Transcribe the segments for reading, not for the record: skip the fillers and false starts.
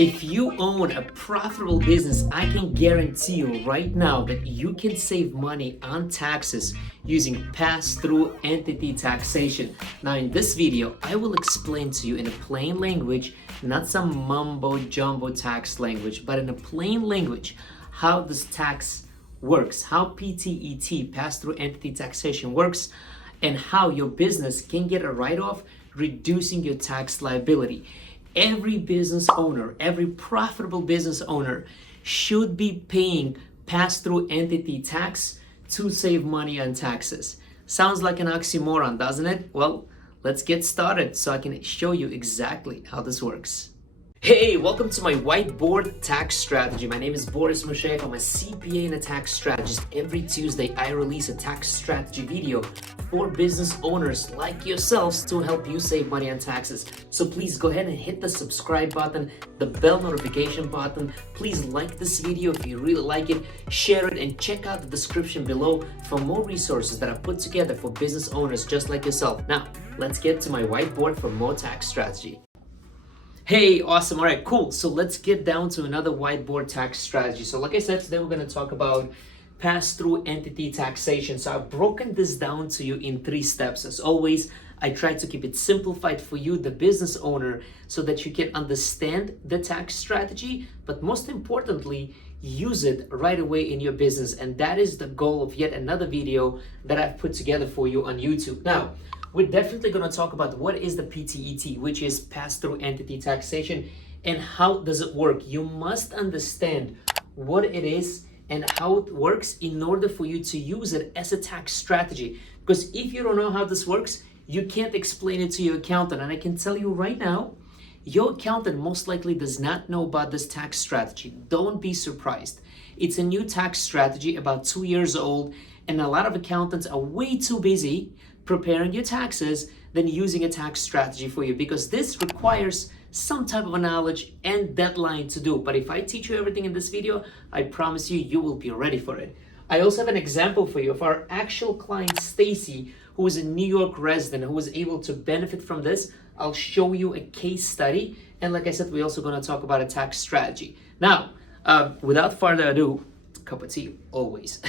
If you own a profitable business, I can guarantee you right now that you can save money on taxes using pass-through entity taxation. Now in this video, I will explain to you in a plain language, not some mumbo jumbo tax language, but in a plain language, how this tax works, how PTET, pass-through entity taxation works, and how your business can get a write-off, reducing your tax liability. Every business owner, every profitable business owner should be paying pass-through entity tax to save money on taxes. Sounds like an oxymoron, doesn't it? Well, let's get started so I can show you exactly how this works. Hey, welcome to my whiteboard tax strategy. My name is Boris Musheyev. I'm a CPA and a tax strategist. Every Tuesday, I release a tax strategy video for business owners like yourselves to help you save money on taxes. So please go ahead and hit the subscribe button, the bell notification button. Please like this video if you really like it, share it, and check out the description below for more resources that I've put together for business owners just like yourself. Now, let's get to my whiteboard for more tax strategy. Hey, awesome. All right, cool. So let's get down to another whiteboard tax strategy. So like I said, today we're going to talk about pass-through entity taxation. So I've broken this down to you in 3 steps. As always, I try to keep it simplified for you, the business owner, so that you can understand the tax strategy, but most importantly, use it right away in your business. And that is the goal of yet another video that I've put together for you on YouTube. Now, we're definitely going to talk about what is the PTET, which is pass-through entity taxation, and how does it work. You must understand what it is and how it works in order for you to use it as a tax strategy. Because if you don't know how this works, you can't explain it to your accountant. And I can tell you right now, your accountant most likely does not know about this tax strategy. Don't be surprised. It's a new tax strategy, about 2 years old, and a lot of accountants are way too busy preparing your taxes than using a tax strategy for you, because this requires some type of knowledge and deadline to do. But if I teach you everything in this video, I promise you, you will be ready for it. I also have an example for you of our actual client, Stacy, who is a New York resident, who was able to benefit from this. I'll show you a case study. And like I said, we're also going to talk about a tax strategy. Now, without further ado, cup of tea, always.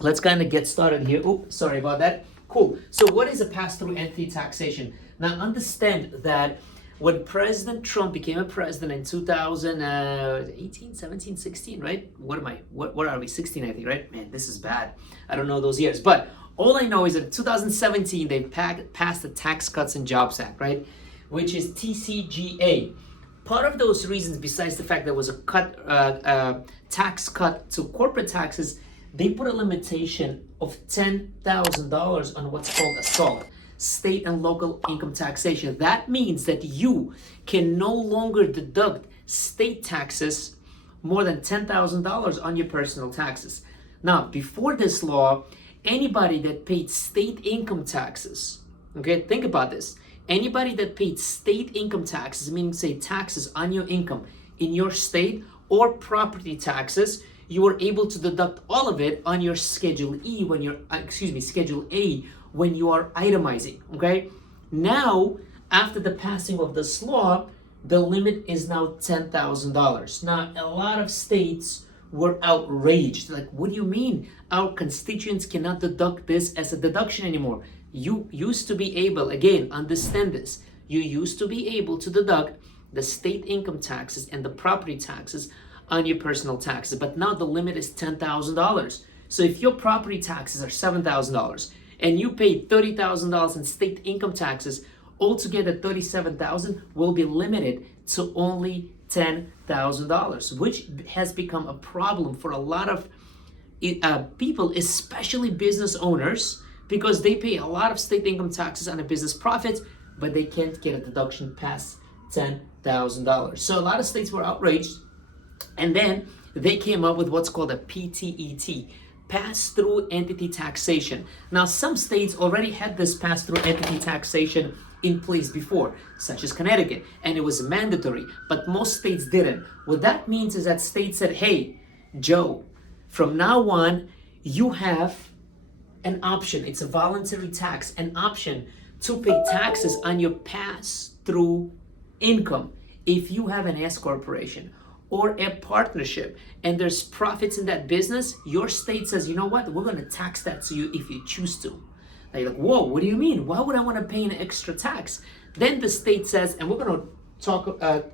Let's kind of get started here. Oh, sorry about that. Cool. So what is a pass-through entity taxation? Now understand that when President Trump became a president in 2018, 17, 16, right? What are we? 16, I think, right? Man, this is bad. I don't know those years. But all I know is that in 2017, they passed the Tax Cuts and Jobs Act, right? Which is TCJA. Part of those reasons, besides the fact there was a tax cut to corporate taxes, they put a limitation of $10,000 on what's called a SALT, state and local income taxation. That means that you can no longer deduct state taxes more than $10,000 on your personal taxes. Now, before this law, anybody that paid state income taxes, okay, think about this. Anybody that paid state income taxes, meaning say taxes on your income in your state, or property taxes, you were able to deduct all of it on your Schedule E when you're, Schedule A when you are itemizing, okay? Now, after the passing of this law, the limit is now $10,000. Now, a lot of states were outraged. Like, what do you mean? Our constituents cannot deduct this as a deduction anymore. You used to be able, again, understand this, you used to be able to deduct the state income taxes and the property taxes on your personal taxes, but now the limit is $10,000. So if your property taxes are $7,000 and you paid $30,000 in state income taxes, altogether $37,000 will be limited to only $10,000, which has become a problem for a lot of people, especially business owners, because they pay a lot of state income taxes on a business profits, but they can't get a deduction past $10,000. So a lot of states were outraged. And then they came up with what's called a PTET, pass-through entity taxation. Now, some states already had this pass-through entity taxation in place before, such as Connecticut, and it was mandatory, but most states didn't. What that means is that states said, hey, Joe, from now on, you have an option. It's a voluntary tax, an option to pay taxes on your pass-through income. If you have an S corporation or a partnership and there's profits in that business, your state says, you know what, we're going to tax that to you if you choose to. Now you're like, whoa, what do you mean? Why would I want to pay an extra tax? Then the state says, and we're going to talk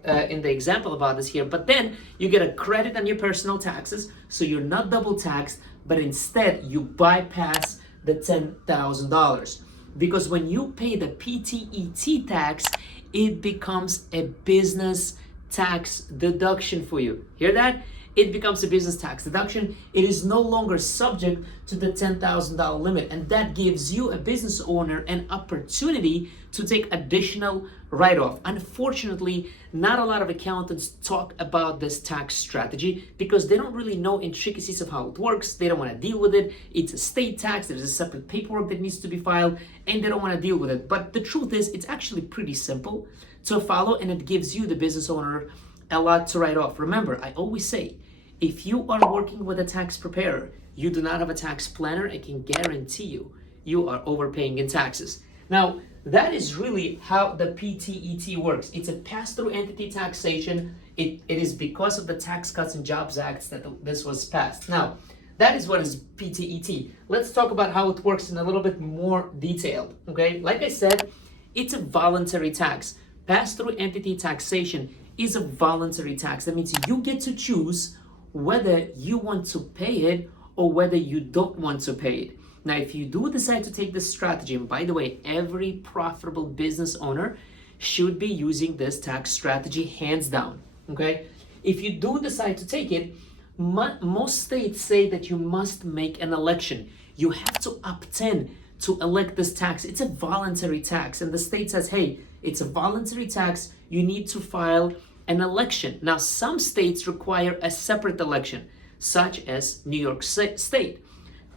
in the example about this here, but then you get a credit on your personal taxes, so you're not double taxed, but instead you bypass the $10,000. Because when you pay the PTET tax, it becomes a business tax deduction for you. Hear that? It becomes a business tax deduction. It is no longer subject to the $10,000 limit, and that gives you, a business owner, an opportunity to take additional write-off. Unfortunately, not a lot of accountants talk about this tax strategy because they don't really know intricacies of how it works. They don't want to deal with it. It's a state tax. There's a separate paperwork that needs to be filed, and they don't want to deal with it. But the truth is, it's actually pretty simple to follow, and it gives you, the business owner, a lot to write off. Remember, I always say, if you are working with a tax preparer, you do not have a tax planner, I can guarantee you, you are overpaying in taxes. Now, that is really how the PTET works. It's a pass-through entity taxation. It is because of the Tax Cuts and Jobs Act that this was passed. Now, that is what is PTET. Let's talk about how it works in a little bit more detail, okay? Like I said, it's a voluntary tax. Pass-through entity taxation is a voluntary tax. That means you get to choose whether you want to pay it or whether you don't want to pay it. Now, if you do decide to take this strategy, and by the way, every profitable business owner should be using this tax strategy hands down, okay? If you do decide to take it, most states say that you must make an election. You have to opt in to elect this tax. It's a voluntary tax, and the state says, hey, it's a voluntary tax, you need to file an election. Now, some states require a separate election, such as New York State.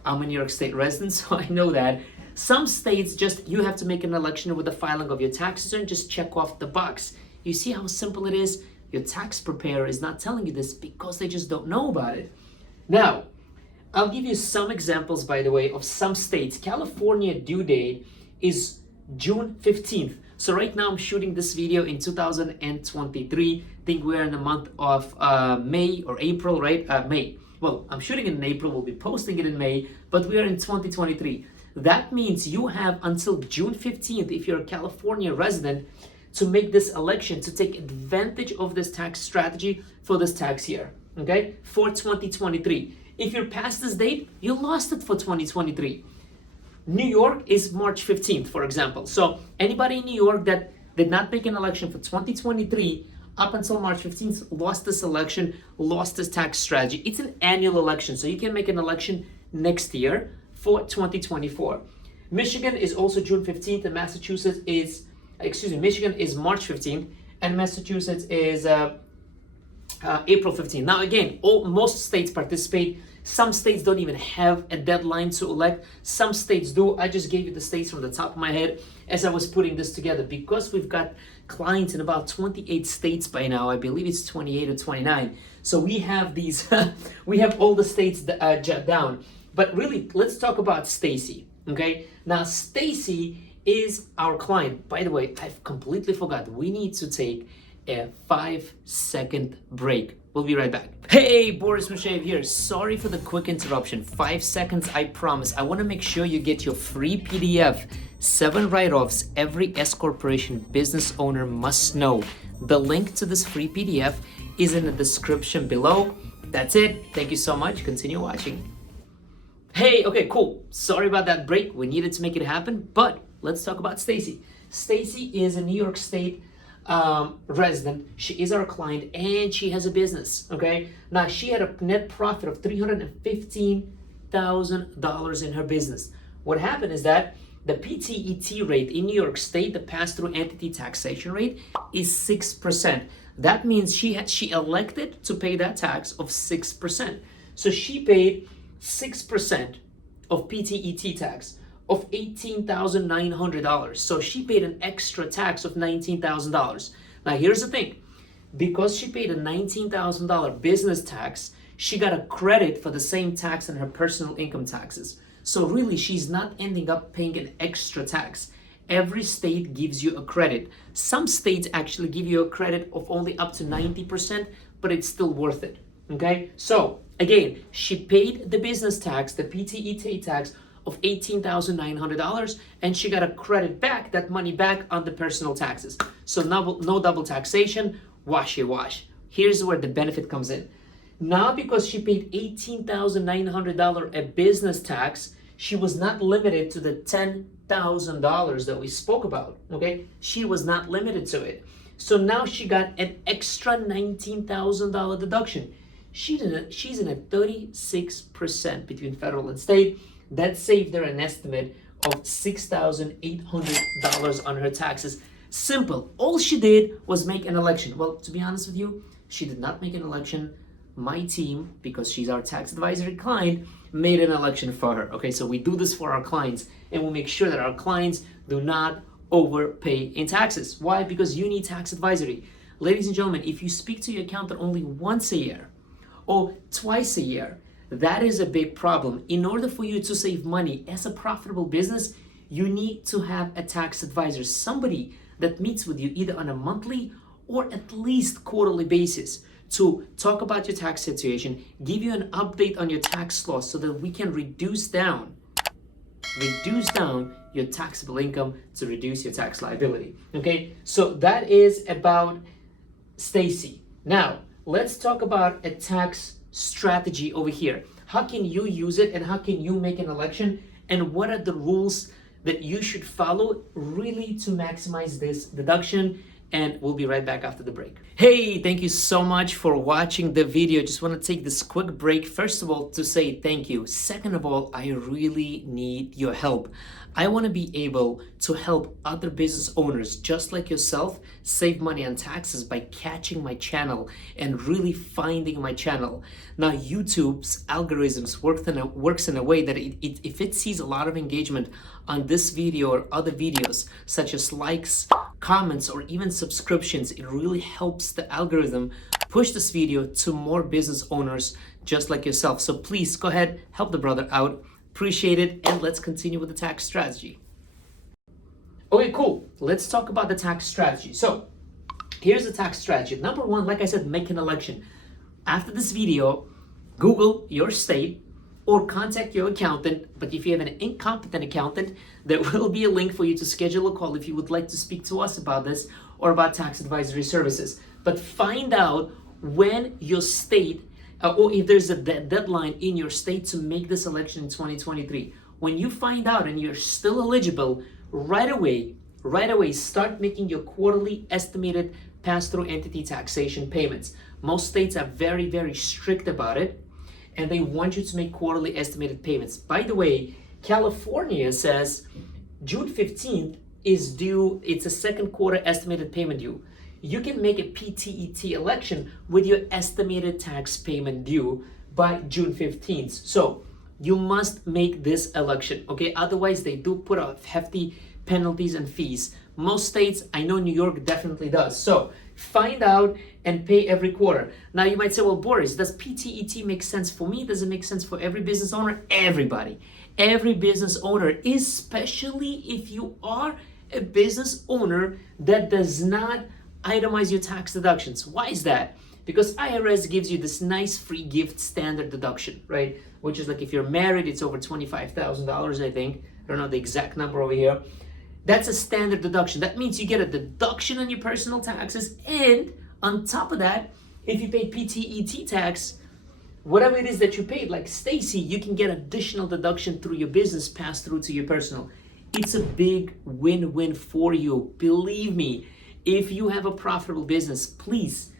I'm a New York State resident, so I know that. Some states just, you have to make an election with the filing of your taxes and just check off the box. You see how simple it is? Your tax preparer is not telling you this because they just don't know about it. Now, I'll give you some examples, by the way, of some states. California due date is June 15th. So right now I'm shooting this video in 2023. I think we're in the month of May or April, right? May. Well, I'm shooting it in April. We'll be posting it in May, but we are in 2023. That means you have until June 15th, if you're a California resident, to make this election, to take advantage of this tax strategy for this tax year, okay? For 2023. If you're past this date, you lost it for 2023. New York is March 15th, for example. So anybody in New York that did not make an election for 2023 up until March 15th lost this election, lost this tax strategy. It's an annual election, so you can make an election next year for 2024. Michigan is also June 15th, and Massachusetts is, Michigan is March 15th, and Massachusetts is April 15th. Now again, most states participate. Some states don't even have a deadline to elect. Some states do. I just gave you the states from the top of my head as I was putting this together, because we've got clients in about 28 states by now. I believe it's 28 or 29. So we have these, we have all the states jot down. But really, let's talk about Stacy, okay? Now, Stacy is our client. By the way, I've completely forgot. We need to take a 5-second break. We'll be right back. Hey, Boris Musheyev here. Sorry for the quick interruption. 5 seconds, I promise. I want to make sure you get your free PDF, 7 write-offs every S corporation business owner must know. The link to this free PDF is in the description below. That's it. Thank you so much. Continue watching. Hey, okay, cool. Sorry about that break. We needed to make it happen, but let's talk about Stacy. Stacy is a New York State resident. She is our client and she has a business, okay? Now, she had a net profit of $315,000 in her business. What happened is that the PTET rate in New York State, the pass-through entity taxation rate, is 6%. That means she elected to pay that tax of 6%. So she paid 6% of PTET tax of $18,900. So she paid an extra tax of $19,000. Now here's the thing. Because she paid a $19,000 business tax, she got a credit for the same tax in her personal income taxes. So really, she's not ending up paying an extra tax. Every state gives you a credit. Some states actually give you a credit of only up to 90%, but it's still worth it. Okay, so again, she paid the business tax, the PTET tax of $18,900, and she got a credit back, that money back on the personal taxes. So no double taxation, washy wash. Here's where the benefit comes in. Now, because she paid $18,900 a business tax, she was not limited to the $10,000 that we spoke about, okay? She was not limited to it. So now she got an extra $19,000 deduction. She's in a 36% between federal and state. That saved her an estimate of $6,800 on her taxes. Simple. All she did was make an election. Well, to be honest with you, she did not make an election. My team, because she's our tax advisory client, made an election for her. Okay, so we do this for our clients, and we make sure that our clients do not overpay in taxes. Why? Because you need tax advisory. Ladies and gentlemen, if you speak to your accountant only once a year or twice a year, that is a big problem. In order for you to save money as a profitable business, you need to have a tax advisor, somebody that meets with you either on a monthly or at least quarterly basis to talk about your tax situation, give you an update on your tax law so that we can reduce down your taxable income to reduce your tax liability. Okay, so that is about Stacy. Now, let's talk about a tax strategy over here. How can you use it, and how can you make an election, and what are the rules that you should follow really to maximize this deduction? And we'll be right back after the break. Hey, thank you so much for watching the video. Just want to take this quick break, first of all, to say thank you. Second of all, I really need your help. I want to be able to help other business owners just like yourself save money on taxes by catching my channel and really finding my channel. Now, YouTube's algorithms works in a way that if it sees a lot of engagement on this video or other videos, such as likes, comments, or even subscriptions, it really helps the algorithm push this video to more business owners just like yourself. So please go ahead, help the brother out. Appreciate it, and let's continue with the tax strategy. Okay, cool. Let's talk about the tax strategy. So here's the tax strategy. Number one, like I said, make an election. After this video, Google your state or contact your accountant. But if you have an incompetent accountant, there will be a link for you to schedule a call if you would like to speak to us about this or about tax advisory services. But find out when your state or if there's a deadline in your state to make this election in 2023. When you find out and you're still eligible, right away, start making your quarterly estimated pass-through entity taxation payments. Most states are very, very strict about it, and they want you to make quarterly estimated payments. By the way, California says June 15th is due, it's a second quarter estimated payment due. You can make a PTET election with your estimated tax payment due by June 15th. So you must make this election, okay? Otherwise, they do put out hefty penalties and fees. Most states, I know New York definitely does. So find out and pay every quarter. Now you might say, well, Boris, does PTET make sense for me? Does it make sense for every business owner? Everybody. Every business owner, especially if you are a business owner that does not itemize your tax deductions. Why is that? Because IRS gives you this nice free gift standard deduction, right? Which is like if you're married, it's over $25,000, I think. I don't know the exact number over here. That's a standard deduction. That means you get a deduction on your personal taxes, and on top of that, if you pay PTET tax, whatever it is that you paid, like Stacy, you can get additional deduction through your business passed through to your personal. It's a big win-win for you. Believe me, if you have a profitable business, please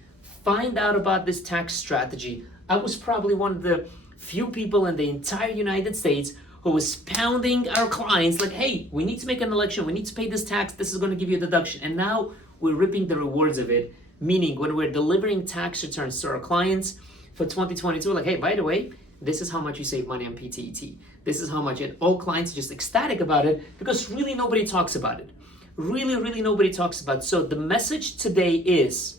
find out about this tax strategy. I was probably one of the few people in the entire United States who was pounding our clients like, hey, we need to make an election, we need to pay this tax, this is going to give you a deduction. And now we're reaping the rewards of it, meaning when we're delivering tax returns to our clients for 2022, like, hey, by the way, this is how much you save money on PTET. This is how much, and all clients are just ecstatic about it because really nobody talks about it. Really nobody talks about it. So the message today is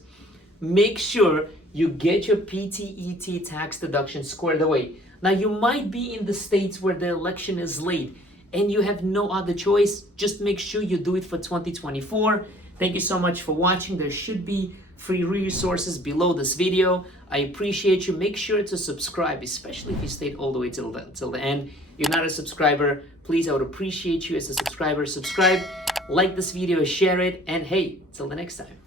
make sure you get your PTET tax deduction squared away. Now you might be in the states where the election is late and you have no other choice, just make sure you do it for 2024. Thank you so much for watching. There should be free resources below this video. I appreciate you. Make sure to subscribe, especially if you stayed all the way till the end. You're not a subscriber, please, I would appreciate you as a subscriber. Subscribe, like this video, share it, and hey, till the next time.